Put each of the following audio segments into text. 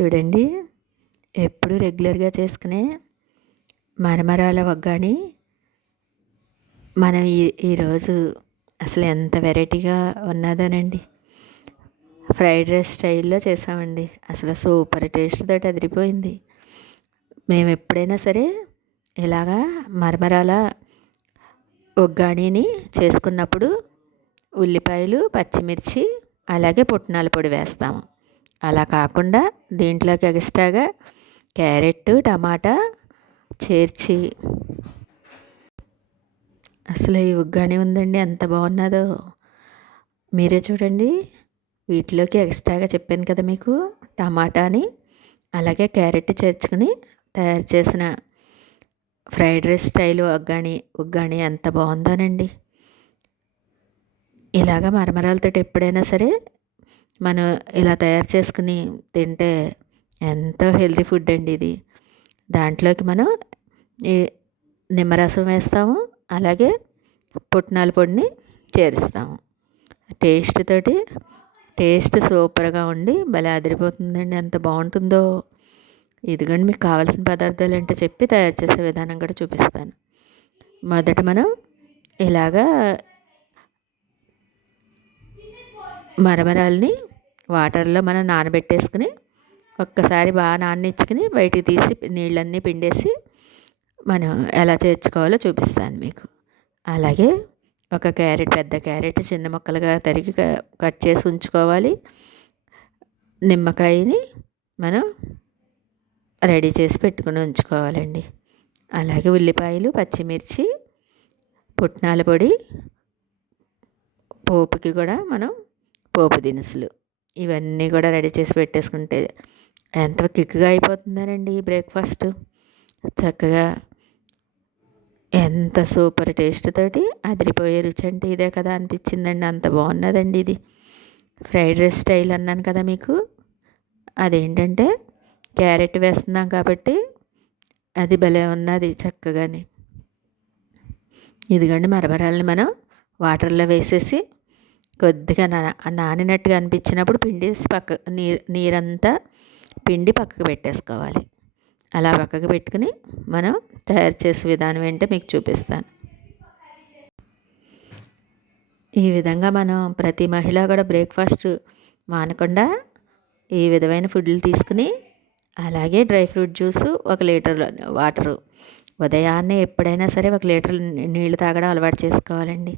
చూడండి. ఎప్పుడు రెగ్యులర్గా చేసుకునే మరమరాల వగ్గాని మనం ఈ ఈరోజు అసలు ఎంత వెరైటీగా ఉన్నదనండి. ఫ్రైడ్ రైస్ స్టైల్లో చేసామండి. అసలు సూపర్ టేస్ట్ తోటి అదిరిపోయింది. మేము ఎప్పుడైనా సరే ఇలాగా మరమరాల ఒగ్గాణిని చేసుకున్నప్పుడు ఉల్లిపాయలు పచ్చిమిర్చి అలాగే పుట్నాల పొడి వేస్తాము. అలా కాకుండా దీంట్లోకి ఎక్స్ట్రాగా క్యారెట్ టమాటా చేర్చి. అసలు ఈ ఉగ్గాని ఉందండి ఎంత బాగున్నదో. మీరే చూడండి వీటిలోకి ఎక్స్ట్రాగా చెప్పాను కదా మీకు టమాటాని అలాగే క్యారెట్ చేర్చుకుని తయారు చేసిన ఫ్రైడ్ రైస్ స్టైల్ ఒగ్గాని ఉగ్గాని ఎంత బాగుందోనండి. ఇలాగ మరమరాలతో ఎప్పుడైనా సరే మనం ఇలా తయారు చేసుకుని తింటే ఎంతో హెల్తీ ఫుడ్ అండి ఇది. దాంట్లోకి మనం ఈ నిమ్మరసం వేస్తాము అలాగే పుట్నాల పొడిని చేరుస్తాము. టేస్ట్ తోటి టేస్ట్ సూపర్గా ఉండి భలే అదిరిపోతుందండి. ఎంత బాగుంటుందో. ఇదిగోండి మీకు కావాల్సిన పదార్థాలు ఏంటో చెప్పి తయారు చేసే విధానం కూడా చూపిస్తాను. మొదట మనం ఇలాగా మరమరాల్ని వాటర్లో మనం నానబెట్టేసుకుని ఒక్కసారి బాగా నాననిచ్చుకుని బయటికి తీసి నీళ్ళన్నీ పిండేసి మనం ఎలా చేర్చుకోవాలో చూపిస్తాను మీకు. అలాగే ఒక క్యారెట్ పెద్ద క్యారెట్ చిన్న ముక్కలుగా తరిగి కట్ చేసి ఉంచుకోవాలి. నిమ్మకాయని మనం రెడీ చేసి పెట్టుకుని ఉంచుకోవాలండి. అలాగే ఉల్లిపాయలు పచ్చిమిర్చి పుట్నాల పొడి పోపుకి కూడా మనం పోపు దినుసులు ఇవన్నీ కూడా రెడీ చేసి పెట్టేసుకుంటే ఎంత కిక్గా అయిపోతుందనండి ఈ బ్రేక్ఫాస్ట్. చక్కగా ఎంత సూపర్ టేస్ట్ తోటి అదిరిపోయే రుచి అంటే ఇదే కదా అనిపించిందండి. అంత బాగున్నదండి ఇది. ఫ్రైడ్ రైస్ స్టైల్ అన్నాను కదా మీకు. అదేంటంటే క్యారెట్ వేస్తున్నాం కాబట్టి అది భలే ఉన్నది చక్కగాని. ఇదిగండి మరమరాలని మనం వాటర్లో వేసేసి కొద్దిగా నా నానినట్టుగా అనిపించినప్పుడు పిండేసి పక్క నీరు నీరంతా పిండి పక్కకు పెట్టేసుకోవాలి. అలా పక్కకు పెట్టుకుని మనం తయారు చేసే విధానం ఏంటో మీకు చూపిస్తాను. ఈ విధంగా మనం ప్రతి మహిళ కూడా బ్రేక్ఫాస్ట్ మానకుండా ఈ విధమైన ఫుడ్లు తీసుకుని అలాగే డ్రై ఫ్రూట్ జ్యూస్ ఒక లీటర్ వాటరు. ఉదయాన్నే ఎప్పుడైనా సరే ఒక లీటర్ నీళ్ళు తాగడం అలవాటు చేసుకోవాలండి.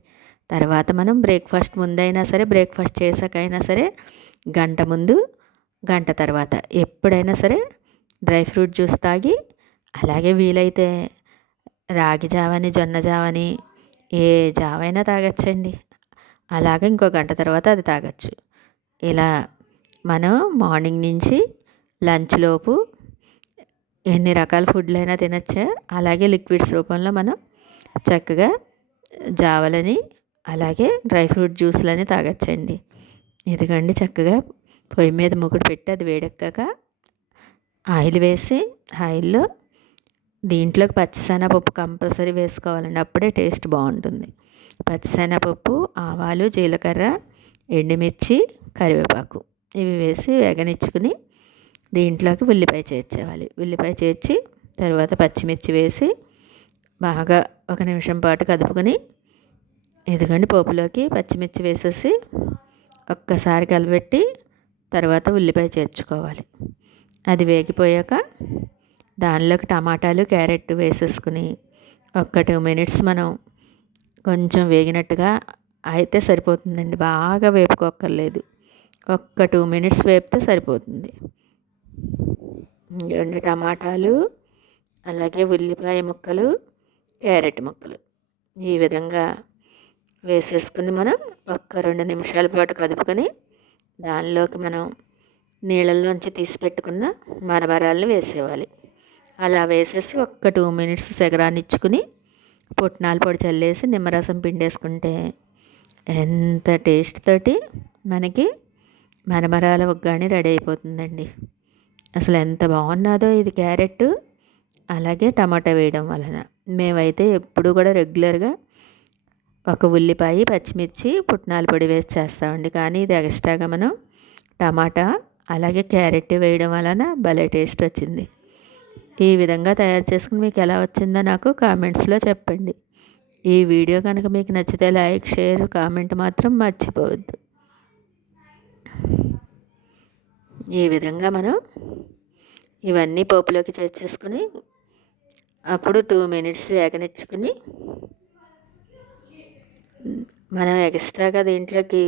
తర్వాత మనం బ్రేక్ఫాస్ట్ ముందైనా సరే బ్రేక్ఫాస్ట్ చేసాకైనా సరే గంట ముందు గంట తర్వాత ఎప్పుడైనా సరే డ్రై ఫ్రూట్ జ్యూస్ తాగి అలాగే వీలైతే రాగి జావని జొన్న జావని ఏ జావైనా తాగొచ్చండి. అలాగే ఇంకో గంట తర్వాత అది తాగొచ్చు. ఇలా మనం మార్నింగ్ నుంచి లంచ్ లోపు ఎన్ని రకాల ఫుడ్లైనా తినచ్చా? అలాగే లిక్విడ్స్ రూపంలో మనం చక్కగా జావలని అలాగే డ్రై ఫ్రూట్ జ్యూస్లని తాగొచ్చండి. ఇదిగండి చక్కగా పొయ్యి మీద ముగ్గుడు పెట్టి అది వేడెక్కాక ఆయిల్ వేసి ఆయిల్లో దీంట్లోకి పచ్చిశనగపప్పు కంపల్సరీ వేసుకోవాలండి. అప్పుడే టేస్ట్ బాగుంటుంది. పచ్చిశనగపప్పు ఆవాలు జీలకర్ర ఎండుమిర్చి కరివేపాకు ఇవి వేసి వేగనిచ్చుకుని దీంట్లోకి ఉల్లిపాయ చేర్చేవాలి ఉల్లిపాయ చేర్చి తర్వాత పచ్చిమిర్చి వేసి బాగా ఒక నిమిషం పాటు కదుపుకొని ఎదుగండి పోపులోకి పచ్చిమిర్చి వేసేసి ఒక్కసారి కలిపెట్టి తర్వాత ఉల్లిపాయ చేర్చుకోవాలి. అది వేగిపోయాక దానిలోకి టమాటాలు క్యారెట్ వేసేసుకుని ఒక్క టూ మినిట్స్ మనం కొంచెం వేగినట్టుగా అయితే సరిపోతుందండి. బాగా వేపుకోక్కర్లేదు. ఒక్క టూ మినిట్స్ వేపితే సరిపోతుంది. రెండు టమాటాలు అలాగే ఉల్లిపాయ ముక్కలు క్యారెట్ ముక్కలు. ఈ విధంగా వేసేసుకుని మనం ఒక్క రెండు నిమిషాల పాటు కదుపుకొని దానిలోకి మనం నీళ్ళల్లోంచి తీసి పెట్టుకున్న మరమరాలను వేసేవాలి. అలా వేసేసి ఒక్క టూ మినిట్స్ సెగరానిచ్చుకుని పుట్నాల పొడి చల్లేసి నిమ్మరసం పిండేసుకుంటే ఎంత టేస్ట్ తోటి మనకి మరమరాల ఒగ్గాని రెడీ అయిపోతుందండి. అసలు ఎంత బాగున్నదో ఇది క్యారెట్ అలాగే టమాటా వేయడం వలన. మేమైతే ఎప్పుడు కూడా రెగ్యులర్గా ఒక ఉల్లిపాయ పచ్చిమిర్చి పుట్నాల పొడి వేసి చేస్తామండి. కానీ ఇది ఎక్స్ట్రాగా మనం టమాటా అలాగే క్యారెట్ వేయడం వలన భలే టేస్ట్ వచ్చింది. ఈ విధంగా తయారు చేసుకుని మీకు ఎలా వచ్చిందో నాకు కామెంట్స్లో చెప్పండి. ఈ వీడియో కనుక మీకు నచ్చితే లైక్ షేర్ కామెంట్ మాత్రం మర్చిపోవద్దు. ఈ విధంగా మనం ఇవన్నీ పోపులోకి చేర్చేసుకుని అప్పుడు టూ మినిట్స్ వేగనిచ్చుకుని మనం ఎక్స్ట్రాగా దీంట్లోకి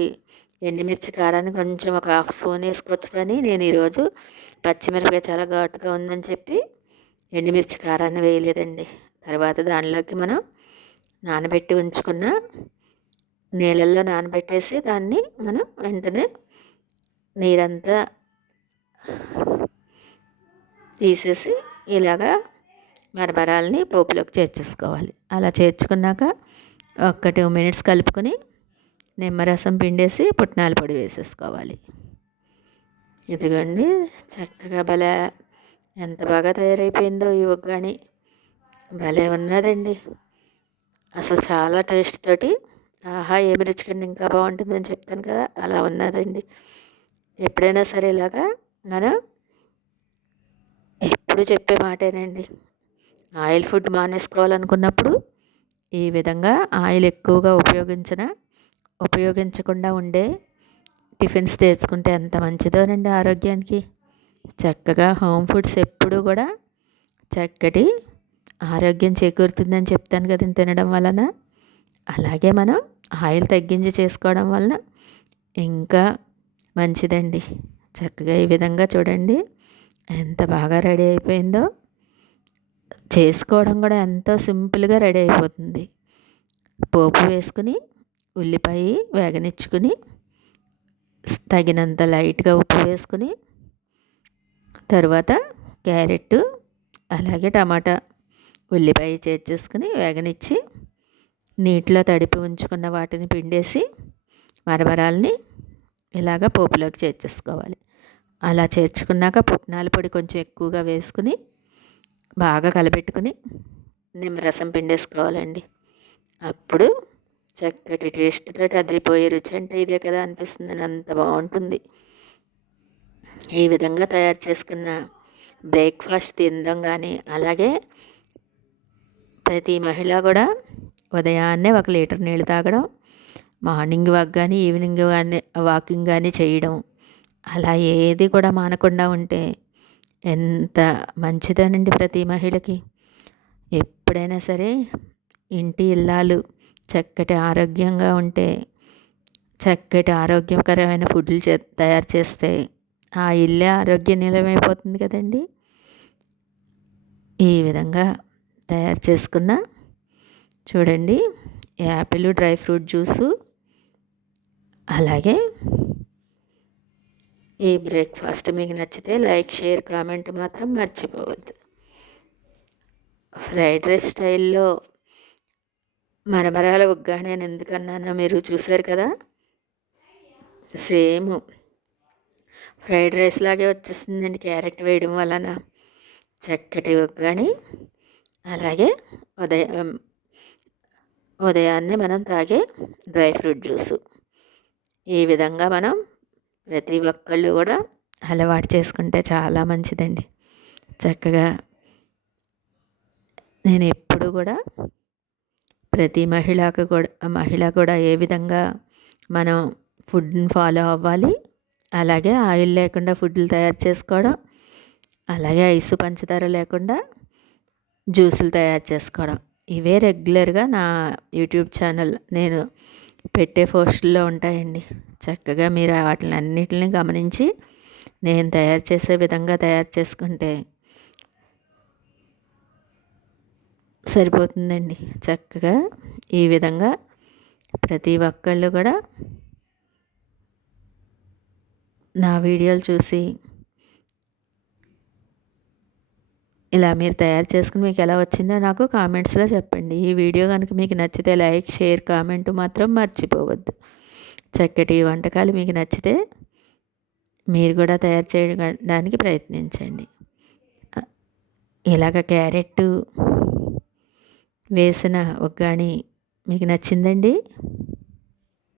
ఎండుమిర్చి కారాన్ని కొంచెం ఒక హాఫ్ స్పూన్ వేసుకోవచ్చు కానీ నేను ఈరోజు పచ్చిమిరపకాయ చాలా ఘాటుగా ఉందని చెప్పి ఎండుమిర్చి కారాన్ని వేయలేదండి. తర్వాత దానిలోకి మనం నానబెట్టి ఉంచుకున్న నీళ్ళల్లో నానబెట్టేసి దాన్ని మనం వెంటనే నీరంతా తీసేసి ఇలాగా మరమరాలని పోపులోకి చేర్చేసుకోవాలి. అలా చేర్చుకున్నాక ఒక్క టూ మినిట్స్ కలుపుకొని నిమ్మరసం పిండేసి పుట్నాల పొడి వేసేసుకోవాలి. ఇదిగోండి చక్కగా భలే ఎంత బాగా తయారైపోయిందో ఈ ఒగ్గాని భలే ఉన్నదండి. అసలు చాలా టేస్ట్ తోటి ఆహా ఏమి రుచికండి ఇంకా బాగుంటుందని చెప్తాను కదా అలా ఉన్నదండి. ఎప్పుడైనా సరే ఇలాగా మనం ఎప్పుడు చెప్పే మాటేనండి. ఆయిల్ ఫుడ్ మానేసుకోవాలనుకున్నప్పుడు ఈ విధంగా ఆయిల్ ఎక్కువగా ఉపయోగించిన ఉపయోగించకుండా ఉండే టిఫిన్స్ తెచ్చుకుంటే ఎంత మంచిదోనండి ఆరోగ్యానికి. చక్కగా హోమ్ ఫుడ్స్ ఎప్పుడూ కూడా చక్కటి ఆరోగ్యం చేకూరుతుందని చెప్తాను కదండి తినడం వలన. అలాగే మనం ఆయిల్ తగ్గించి చేసుకోవడం వలన ఇంకా మంచిదండి. చక్కగా ఈ విధంగా చూడండి ఎంత బాగా రెడీ అయిపోయిందో. చేసుకోవడం కూడా ఎంతో సింపుల్గా రెడీ అయిపోతుంది. పోపు వేసుకుని ఉల్లిపాయ వేగనిచ్చుకుని తగినంత లైట్గా ఉప్పు వేసుకుని తర్వాత క్యారెట్ అలాగే టమాటా ఉల్లిపాయ చేర్చేసుకుని వేగనిచ్చి నీటిలో తడిపి ఉంచుకున్న వాటిని పిండేసి మరమరాలని ఇలాగ పోపులోకి చేర్చేసుకోవాలి. అలా చేర్చుకున్నాక పుట్నాల పొడి కొంచెం ఎక్కువగా వేసుకుని బాగా కలపెట్టుకుని నిమ్మరసం పిండేసుకోవాలండి. అప్పుడు చక్కటి టేస్ట్తో అదిరిపోయే రుచి అంటే ఇదే కదా అనిపిస్తుంది అంత బాగుంటుంది. ఈ విధంగా తయారు చేసుకున్న బ్రేక్ఫాస్ట్ తినడం కానీ అలాగే ప్రతి మహిళ కూడా ఉదయాన్నే ఒక లీటర్ నీళ్ళు తాగడం మార్నింగ్ వాక్ కానీ ఈవినింగ్ కానీ వాకింగ్ కానీ చేయడం అలా ఏది కూడా మానకుండా ఉంటే ఎంత మంచిదనండి ప్రతి మహిళకి. ఎప్పుడైనా సరే ఇంటి ఇల్లాలు చక్కటి ఆరోగ్యంగా ఉంటే చక్కటి ఆరోగ్యకరమైన ఫుడ్లు చే తయారు చేస్తే ఆ ఇల్లే ఆరోగ్య నిలమైపోతుంది కదండి. ఈ విధంగా తయారు చేసుకున్న చూడండి యాపిల్ డ్రై ఫ్రూట్ జ్యూసు అలాగే ఈ బ్రేక్ఫాస్ట్ మీకు నచ్చితే లైక్ షేర్ కామెంట్ మాత్రం మర్చిపోవద్దు. ఫ్రైడ్ రైస్ స్టైల్లో మరమరాల ఉగ్గా నేను ఎందుకన్నానో మీరు చూశారు కదా? సేమ్. ఫ్రైడ్ రైస్ లాగే వచ్చేసిందండి క్యారెట్ వేయడం వలన. చక్కటి ఉగ్గాని. అలాగే ఉదయం ఉదయాన్నే మనం తాగే డ్రై ఫ్రూట్ జ్యూసు. ఈ విధంగా మనం ప్రతి ఒక్కళ్ళు కూడా అలవాటు చేసుకుంటే చాలా మంచిదండి. చక్కగా నేను ఎప్పుడు కూడా ప్రతి మహిళకు కూడా మహిళ కూడా ఏ విధంగా మనం ఫుడ్ని ఫాలో అవ్వాలి అలాగే ఆయిల్ లేకుండా ఫుడ్లు తయారు చేసుకోవడం అలాగే ఐసు పంచదార లేకుండా జ్యూసులు తయారు చేసుకోవడం ఇవే రెగ్యులర్గా నా యూట్యూబ్ ఛానల్ నేను పెట్టే పోస్టుల్లో ఉంటాయండి. చక్కగా మీరు వాటిని అన్నిటిని గమనించి నేను తయారు చేసే విధంగా తయారు చేసుకుంటే సరిపోతుందండి. చక్కగా ఈ విధంగా ప్రతి ఒక్కళ్ళు కూడా నా వీడియోలు చూసి ఇలా మీరు తయారు చేసుకుని మీకు ఎలా వచ్చిందో నాకు కామెంట్స్లో చెప్పండి. ఈ వీడియో కనుక మీకు నచ్చితే లైక్ షేర్ కామెంట్ మాత్రం మర్చిపోవద్దు. చక్కటి వంటకాలు మీకు నచ్చితే మీరు కూడా తయారు చేయడానికి ప్రయత్నించండి. ఇలాగ క్యారెట్ వేసిన ఒగ్గాని మీకు నచ్చిందండి?